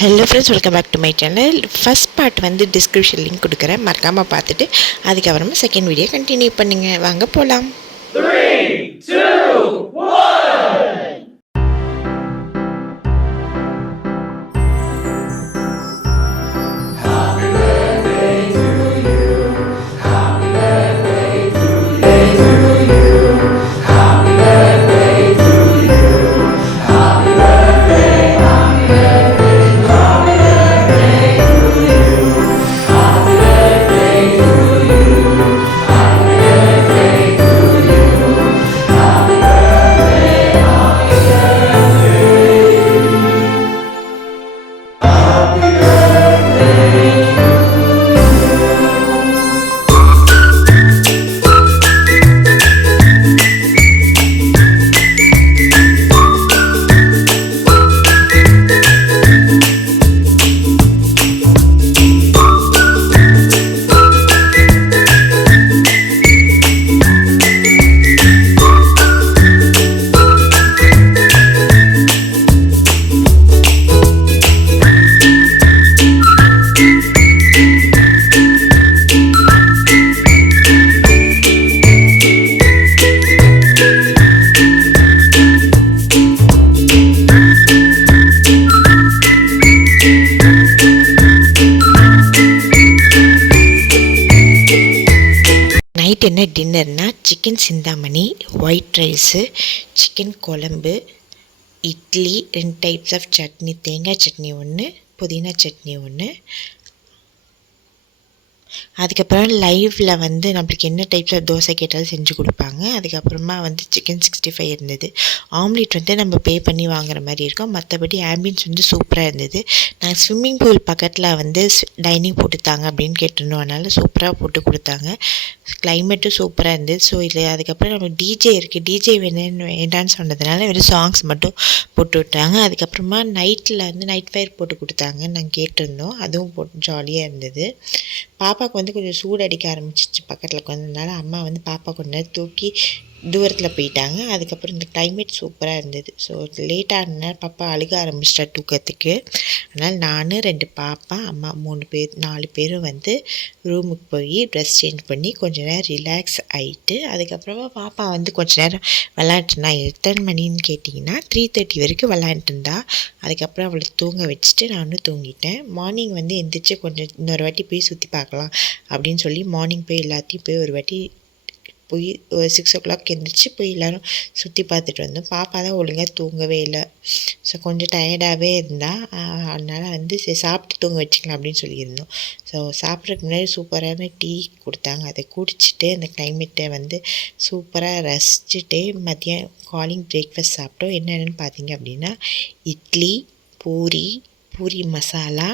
Hello friends, welcome back to my channel. First part வந்து description link கொடுக்குறேன், மறக்காமல் பார்த்துட்டு அதுக்கப்புறமா செகண்ட் வீடியோ கண்டினியூ பண்ணுங்கள். வாங்க போகலாம். 3, 2, 1. நைட் என்ன டின்னர்னால் chicken Chintamani, white rice, chicken kuzhambu, idli, 2 types of chutney, தேங்காய் சட்னி ஒன்று, புதினா சட்னி ஒன்று. அதுக்கப்புறம் லைவில் வந்து நம்மளுக்கு என்ன டைப்ஸ் ஆஃப் தோசை கேட்டாலும் செஞ்சு கொடுப்பாங்க. அதுக்கப்புறமா வந்து சிக்கன் 65 இருந்தது. ஆம்லேட் வந்து நம்ம பே பண்ணி வாங்குற மாதிரி இருக்கும். மற்றபடி ஆம்பியன்ஸ் வந்து சூப்பராக இருந்தது. நாங்கள் ஸ்விம்மிங் பூல் பக்கத்தில் வந்து டைனிங் போட்டுத்தாங்க அப்படின்னு கேட்டிருந்தோம். அதனால் சூப்பராக போட்டு கொடுத்தாங்க. கிளைமேட்டும் சூப்பராக இருந்தது. ஸோ இதில் அதுக்கப்புறம் நம்ம டிஜே இருக்குது, டிஜே வேண்டான்னு சொன்னதுனால வெறும் சாங்ஸ் மட்டும் போட்டு விட்டாங்க. அதுக்கப்புறமா நைட்டில் வந்து நைட் ஃபயர் போட்டு கொடுத்தாங்க. நாங்கள் கேட்டிருந்தோம், அதுவும் போட்டு ஜாலியாக இருந்தது. பாப்பாவுக்கு வந்து கொஞ்சம் சூடு அடிக்க ஆரம்பிச்சிச்சு பக்கத்தில் உட்காந்ததுனால அம்மா வந்து பாப்பா கொஞ்ச நேரம் தூக்கி தூரத்தில் போயிட்டாங்க. அதுக்கப்புறம் இந்த கிளைமேட் சூப்பராக இருந்தது. ஸோ லேட்டாக பாப்பா அழுக ஆரம்பிச்சிட்டா தூக்கத்துக்கு. அதனால் நான் 2 பாப்பா, அம்மா 4 பேரும் வந்து ரூமுக்கு போய் ட்ரெஸ் சேஞ்ச் பண்ணி கொஞ்சம் நேரம் ரிலாக்ஸ் ஆகிட்டு அதுக்கப்புறமா பாப்பா வந்து கொஞ்சம் நேரம் விளாண்டுருந்தா. எத்தனை மணின்னு கேட்டிங்கன்னா 3:30 வரைக்கும் விளாண்டுருந்தா. அதுக்கப்புறம் அவளை தூங்க வச்சுட்டு நானும் தூங்கிட்டேன். மார்னிங் வந்து எந்திரிச்சு கொஞ்சம் இன்னொரு வாட்டி போய் சுற்றி பார்க்கலாம் அப்படின்னு சொல்லி மார்னிங் போய் எல்லாத்தையும் போய் ஒரு வாட்டி போய் ஒரு 6 o'clock எந்திரிச்சு போய் எல்லோரும் சுற்றி பார்த்துட்டு வந்தோம். பாப்பா தான் ஒழுங்காக தூங்கவே இல்லை. ஸோ கொஞ்சம் டயர்டாகவே இருந்தால், அதனால் வந்து சரி சாப்பிட்டு தூங்க வச்சுக்கலாம் அப்படின்னு சொல்லியிருந்தோம். ஸோ சாப்பிட்றதுக்கு முன்னாடி சூப்பரான டீ கொடுத்தாங்க. அதை குடிச்சிட்டு அந்த கிளைமேட்டை வந்து சூப்பராக ரசிச்சுட்டு மதியம் காலிங் பிரேக்ஃபாஸ்ட் சாப்பிட்டோம். என்னென்னு பார்த்தீங்க அப்படின்னா இட்லி, பூரி மசாலா,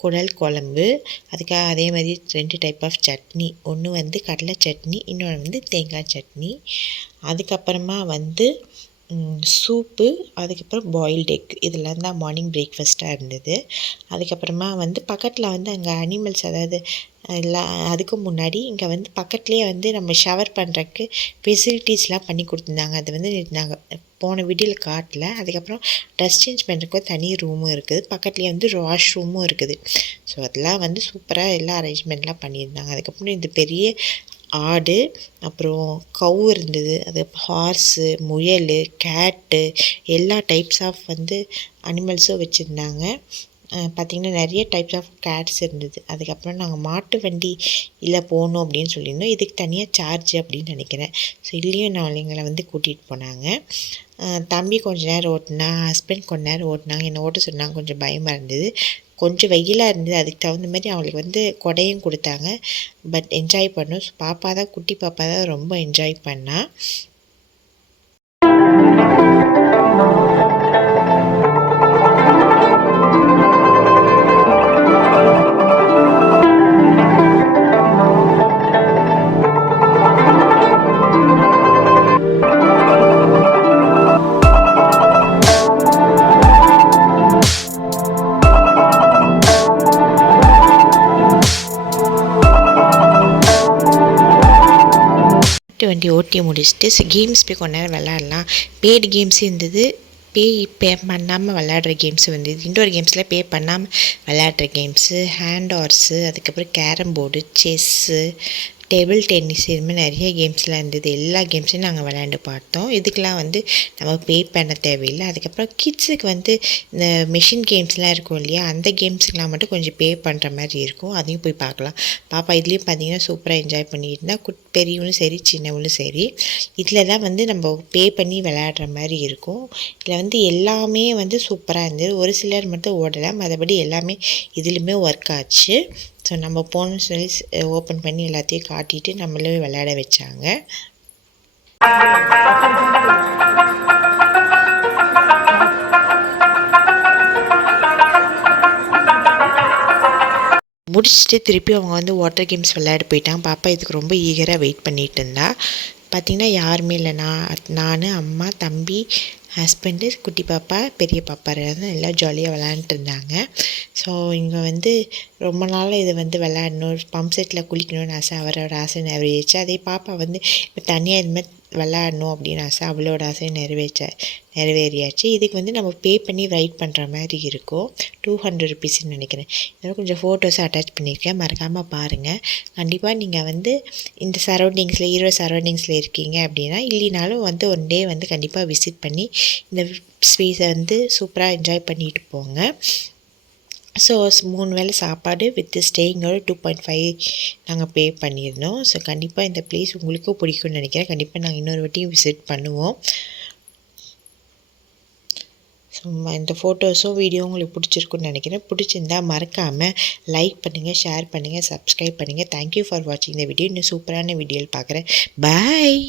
குடல் குழம்பு, அதுக்காக அதே மாதிரி 2 டைப் ஆஃப் சட்னி. ஒன்று வந்து கடலை சட்னி, இன்னொன்று வந்து தேங்காய் சட்னி. அதுக்கப்புறமா வந்து சூப்பு, அதுக்கப்புறம் பாயில்டு எக். இதெல்லாம் தான் மார்னிங் பிரேக்ஃபாஸ்ட்டாக இருந்தது. அதுக்கப்புறமா வந்து பக்கத்தில் வந்து அங்கே அனிமல்ஸ், அதாவது எல்லாம் அதுக்கு முன்னாடி இங்கே வந்து பக்கத்துலேயே வந்து நம்ம ஷவர் பண்ணுறதுக்கு ஃபெசிலிட்டிஸ்லாம் பண்ணி கொடுத்துருந்தாங்க. அது வந்து நாங்கள் போன வீடியோவில் காட்டல. அதுக்கப்புறம் ட்ரெஸ் சேஞ்ச் பண்ணுறதுக்கு தனி ரூமும் இருக்குது, பக்கத்துலேயே வந்து வாஷ் ரூமும் இருக்குது. ஸோ அதெல்லாம் வந்து சூப்பராக எல்லா அரேஞ்ச்மெண்ட்லாம் பண்ணியிருந்தாங்க. அதுக்கப்புறம் இந்த பெரிய ஆடு, அப்புறம் கவு இருந்தது, அது ஹார்ஸு, முயல், கேட்டு, எல்லா டைப்ஸ் ஆஃப் வந்து அனிமல்ஸும் வச்சுருந்தாங்க. பார்த்திங்கன்னா நிறைய டைப்ஸ் ஆஃப் கேட்ஸ் இருந்தது. அதுக்கப்புறம் நாங்கள் மாட்டு வண்டியில் போகணும் அப்படின்னு சொல்லியிருந்தோம். இதுக்கு தனியாக சார்ஜ் அப்படின்னு நினைக்கிறேன். ஸோ இல்லையும் நான் எங்களை வந்து கூட்டிகிட்டு போனாங்க. தம்பி கொஞ்ச நேரம் ஓட்டினா, ஹஸ்பண்ட் கொஞ்ச நேரம் ஓட்டினாங்க. என்னை ஓட்ட சொன்னாங்க. கொஞ்சம் பயமாக இருந்தது, கொஞ்சம் வெயிலாக இருந்தது. அதுக்கு தகுந்த மாதிரி அவங்களுக்கு வந்து கொடையும் கொடுத்தாங்க. பட் என்ஜாய் பண்ணோம். பாப்பா தான், குட்டி பாப்பா தான் ரொம்ப என்ஜாய் பண்ணா. வண்டி ஓட்டி முடிச்சுட்டு கேம்ஸ் போய் கொஞ்ச நேரம் விளாட்லாம். பெய்டு கேம்ஸும் இருந்தது, பே பண்ணாமல் விளையாடுற கேம்ஸ் வந்து இன்டோர் கேம்ஸில் பே பண்ணாமல் விளையாடுற கேம்ஸு ஹேண்ட் ஹார்ஸு, அதுக்கப்புறம் carrom board, chess, table tennis, இது மாதிரி நிறைய கேம்ஸ்லாம் இருந்தது. எல்லா கேம்ஸையும் நாங்கள் விளையாண்டு பார்த்தோம். இதுக்கெலாம் வந்து நம்ம பே பண்ண தேவையில்லை. அதுக்கப்புறம் கிட்ஸுக்கு வந்து இந்த மெஷின் கேம்ஸ்லாம் இருக்கும் இல்லையா, அந்த கேம்ஸுக்கெலாம் மட்டும் கொஞ்சம் பே பண்ணுற மாதிரி இருக்கும். அதையும் போய் பார்க்கலாம். பாப்பா இதுலேயும் பார்த்தீங்கன்னா சூப்பராக என்ஜாய் பண்ணிட்டு இருந்தா. பெரியவங்களும் சரி சின்னவங்களும் சரி இதில் தான் வந்து நம்ம பே பண்ணி விளையாடுற மாதிரி இருக்கும். இதில் வந்து எல்லாமே வந்து சூப்பராக இருந்தது. ஒரு சிலர் மட்டும் ஓடலை, மற்றபடி எல்லாமே இதுலேயுமே ஒர்க் ஆச்சு. ஸோ நம்ம போகணுன்னு சொல்லி ஓப்பன் பண்ணி எல்லாத்தையும் காட்டிட்டு நம்மளே விளையாட வச்சாங்க. முடிச்சுட்டு திருப்பி அவங்க வந்து வாட்டர் கேம்ஸ் விளையாட போயிட்டாங்க. பாப்பா இதுக்கு ரொம்ப ஈகராக வெயிட் பண்ணிகிட்டு இருந்தா. பார்த்திங்கன்னா யாருமே இல்லை. நான் அம்மா, தம்பி, ஹஸ்பண்டு, குட்டி பாப்பா, பெரிய பாப்பா எல்லாம் ஜாலியாக விளையாண்டுட்டு இருந்தாங்க. ஸோ இங்கே வந்து ரொம்ப நாளாக இதை வந்து விளையாடணும், பம்ப் செட்டில் குளிக்கணும்னு ஆசை, அவரோட ஆசை நிறைவேறிச்சு. அதே பாப்பா வந்து இப்போ தனியாக இது மாதிரி விளையாடணும் அப்படின்னு ஆசை, அவளோட ஆசையை நிறைவேறியாச்சு. இதுக்கு வந்து நம்ம பே பண்ணி ரைட் பண்ணுற மாதிரி இருக்கும். 200 ருபீஸ்ன்னு நினைக்கிறேன். இதெல்லாம் கொஞ்சம் ஃபோட்டோஸை அட்டாச் பண்ணியிருக்கேன், மறக்காமல் பாருங்கள். கண்டிப்பாக நீங்கள் வந்து இந்த சரௌண்டிங்ஸில் ஈரோடு சரௌண்டிங்ஸில் இருக்கீங்க அப்படின்னா, இல்லைனாலும் வந்து ஒன் டே வந்து கண்டிப்பாக விசிட் பண்ணி இந்த ஸ்பேஸை வந்து சூப்பராக என்ஜாய் பண்ணிட்டு போங்க. ஸோ 3 வேளை சாப்பாடு வித் ஸ்டேயிங்கோட 2.5 நாங்கள் பே பண்ணியிருந்தோம். ஸோ கண்டிப்பாக இந்த பிளேஸ் உங்களுக்கும் பிடிக்கும்னு நினைக்கிறேன். கண்டிப்பாக நாங்கள் இன்னொரு வாட்டியும் விசிட் பண்ணுவோம். ஸோ இந்த ஃபோட்டோஸும் வீடியோ உங்களுக்கு பிடிச்சிருக்குன்னு நினைக்கிறேன். பிடிச்சிருந்தா மறக்காமல் லைக் பண்ணுங்கள், ஷேர் பண்ணுங்கள், சப்ஸ்கிரைப் பண்ணுங்கள். தேங்க்யூ ஃபார் வாட்சிங் இந்த வீடியோ. இன்னும் சூப்பரான வீடியோவில் பார்க்குறேன். பாய்.